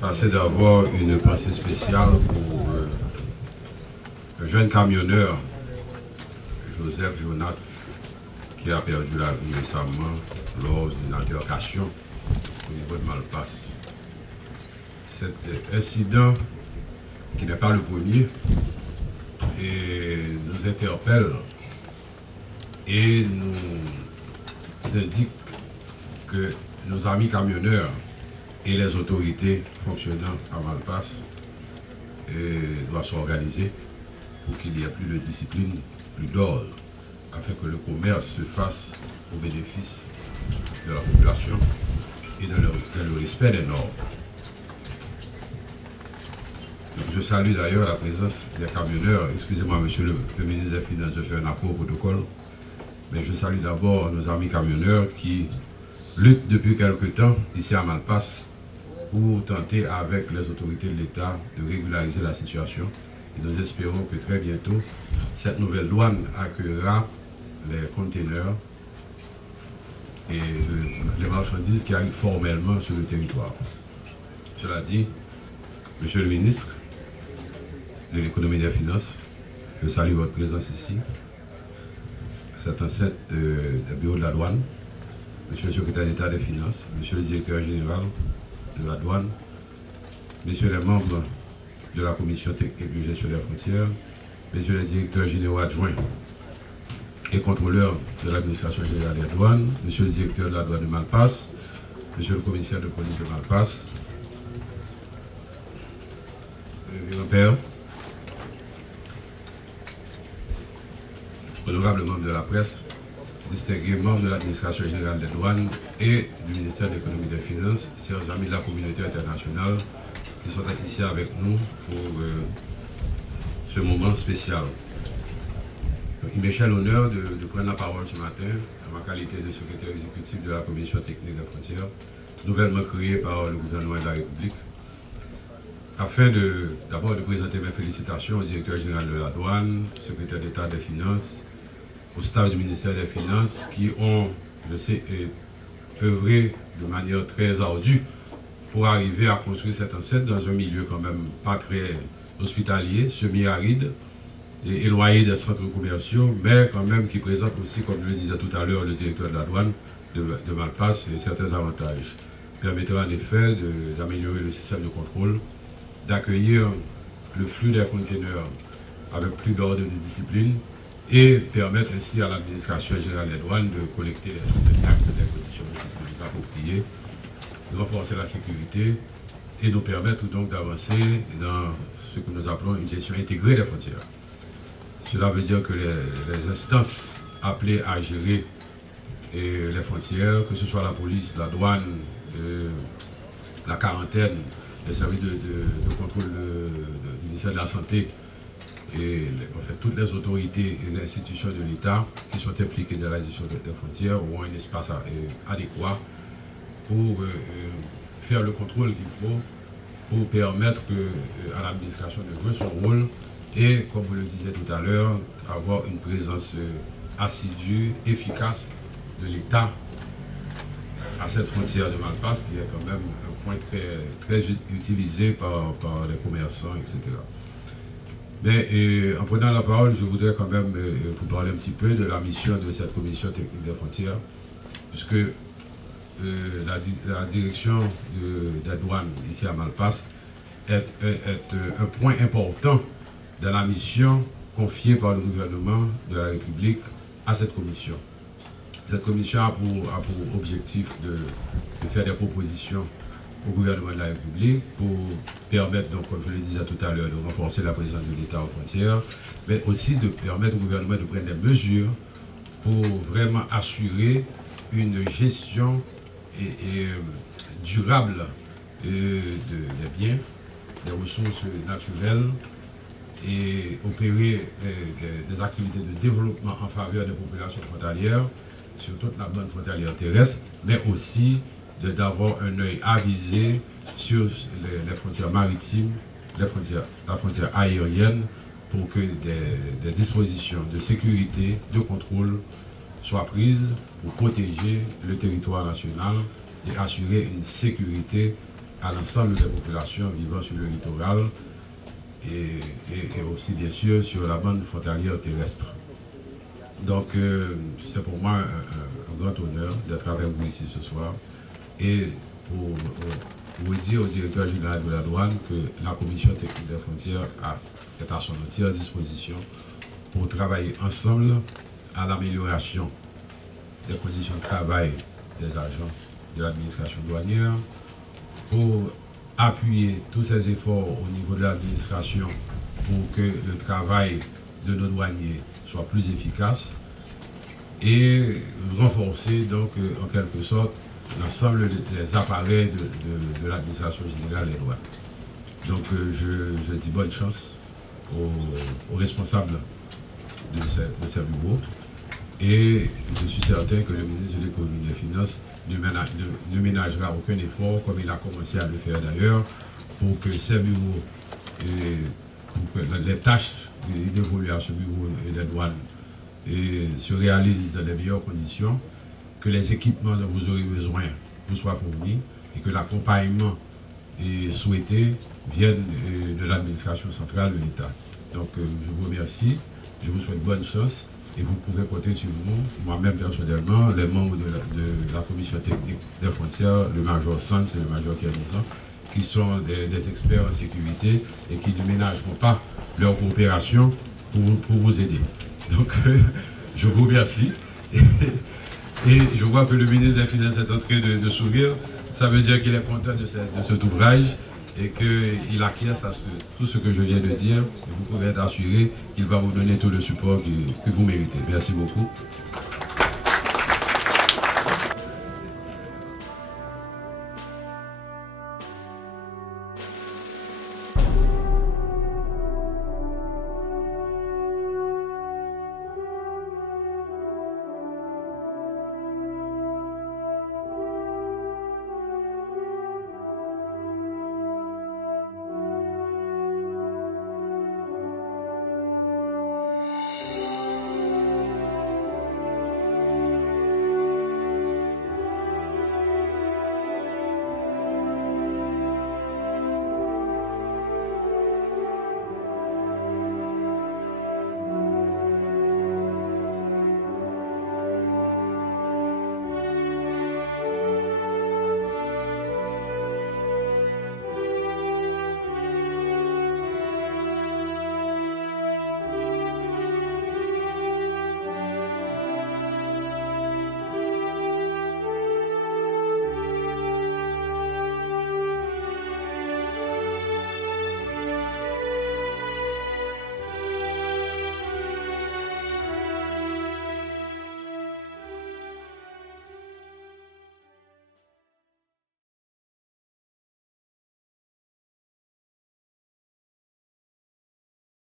Passer d'avoir une pensée spéciale pour le jeune camionneur Joseph Jonas qui a perdu la vie récemment lors d'une altercation au niveau de Malpasse. Cet incident, qui n'est pas le premier, nous interpelle et nous indique que nos amis camionneurs et les autorités fonctionnant à Malpasse doivent s'organiser pour qu'il y ait plus de discipline, plus d'ordre, afin que le commerce se fasse au bénéfice de la population et dans le respect des normes. Je salue d'ailleurs la présence des camionneurs. Excusez-moi, monsieur le ministre des Finances, je fais un accord au protocole. Mais je salue d'abord nos amis camionneurs qui luttent depuis quelque temps ici à Malpasse pour tenter avec les autorités de l'État de régulariser la situation. Et nous espérons que très bientôt, cette nouvelle douane accueillera les conteneurs et les marchandises qui arrivent formellement sur le territoire. Cela dit, monsieur le ministre de l'économie et des finances, je salue votre présence ici, cette enceinte du bureau de la douane, monsieur le secrétaire d'État des finances, monsieur le directeur général de la douane, messieurs les membres de la commission technique de gestion des frontières, messieurs les directeurs généraux adjoints et contrôleurs de l'administration générale des douanes, monsieur le directeur de la douane de Malpasse, monsieur le commissaire de police de Malpasse, mon père, honorables membres de la presse, distingués membres de l'administration générale des douanes et du ministère de l'économie et des finances, chers amis de la communauté internationale qui sont ici avec nous pour ce moment spécial. Donc, il m'échappe l'honneur de prendre la parole ce matin en ma qualité de secrétaire exécutif de la commission technique des frontières, nouvellement créée par le gouvernement de la République, afin d'abord de présenter mes félicitations au directeur général de la douane, secrétaire d'État des finances, au staff du ministère des Finances qui ont, je sais, œuvré de manière très ardue pour arriver à construire cette enceinte dans un milieu quand même pas très hospitalier, semi-aride, et éloigné des centres commerciaux, mais quand même qui présente aussi, comme je le disais tout à l'heure, le directeur de la douane de Malpasse, certains avantages. Permettra en effet d'améliorer le système de contrôle, d'accueillir le flux des conteneurs avec plus d'ordre de discipline, et permettre ainsi à l'administration générale des douanes de collecter les taxes des conditions appropriées, de renforcer la sécurité et nous permettre donc d'avancer dans ce que nous appelons une gestion intégrée des frontières. Cela veut dire que les instances appelées à gérer les frontières, que ce soit la police, la douane, la quarantaine, les services de contrôle du ministère de la Santé, et en fait, toutes les autorités et les institutions de l'État qui sont impliquées dans la gestion des frontières auront un espace adéquat pour faire le contrôle qu'il faut, pour permettre à l'administration de jouer son rôle et, comme vous le disiez tout à l'heure, avoir une présence assidue, efficace de l'État à cette frontière de Malpasse, qui est quand même un point très utilisé par les commerçants, etc. Mais en prenant la parole, je voudrais quand même vous parler un petit peu de la mission de cette commission technique des frontières, puisque la direction des douanes ici à Malpas est un point important dans la mission confiée par le gouvernement de la République à cette commission. Cette commission a pour objectif de faire des propositions au gouvernement de la République pour permettre, donc, comme je le disais tout à l'heure, de renforcer la présence de l'État aux frontières, mais aussi de permettre au gouvernement de prendre des mesures pour vraiment assurer une gestion durable des biens, des ressources naturelles et opérer des activités de développement en faveur des populations frontalières sur toute la bande frontalière terrestre, mais aussi d'avoir un œil avisé sur les frontières maritimes, la frontière aérienne, pour que des dispositions de sécurité, de contrôle soient prises pour protéger le territoire national et assurer une sécurité à l'ensemble des populations vivant sur le littoral et aussi bien sûr sur la bande frontalière terrestre. Donc c'est pour moi un grand honneur d'être avec vous ici ce soir et pour vous dire au directeur général de la douane que la commission technique des frontières est à son entière disposition pour travailler ensemble à l'amélioration des conditions de travail des agents de l'administration douanière, pour appuyer tous ces efforts au niveau de l'administration pour que le travail de nos douaniers soit plus efficace et renforcer donc en quelque sorte l'ensemble des appareils de l'administration générale des douanes. Donc je dis bonne chance aux responsables de ces bureaux et je suis certain que le ministre de l'économie et des finances ne ménagera aucun effort, comme il a commencé à le faire d'ailleurs, pour que ces bureaux, pour que les tâches dévolues à ce bureau et des douanes se réalisent dans les meilleures conditions, que les équipements dont vous aurez besoin vous soient fournis et que l'accompagnement souhaité vienne de l'administration centrale de l'État. Donc je vous remercie, je vous souhaite bonne chance et vous pouvez compter sur nous, moi-même personnellement, les membres de la commission technique des frontières, le major Sands et le major Kernisan, qui sont des experts en sécurité et qui ne ménageront pas leur coopération pour vous aider. Donc je vous remercie. Et je vois que le ministre des Finances est en train de sourire. Ça veut dire qu'il est content de cet ouvrage et qu'il acquiesce à tout ce que je viens de dire. Et vous pouvez être assuré qu'il va vous donner tout le support que vous méritez. Merci beaucoup.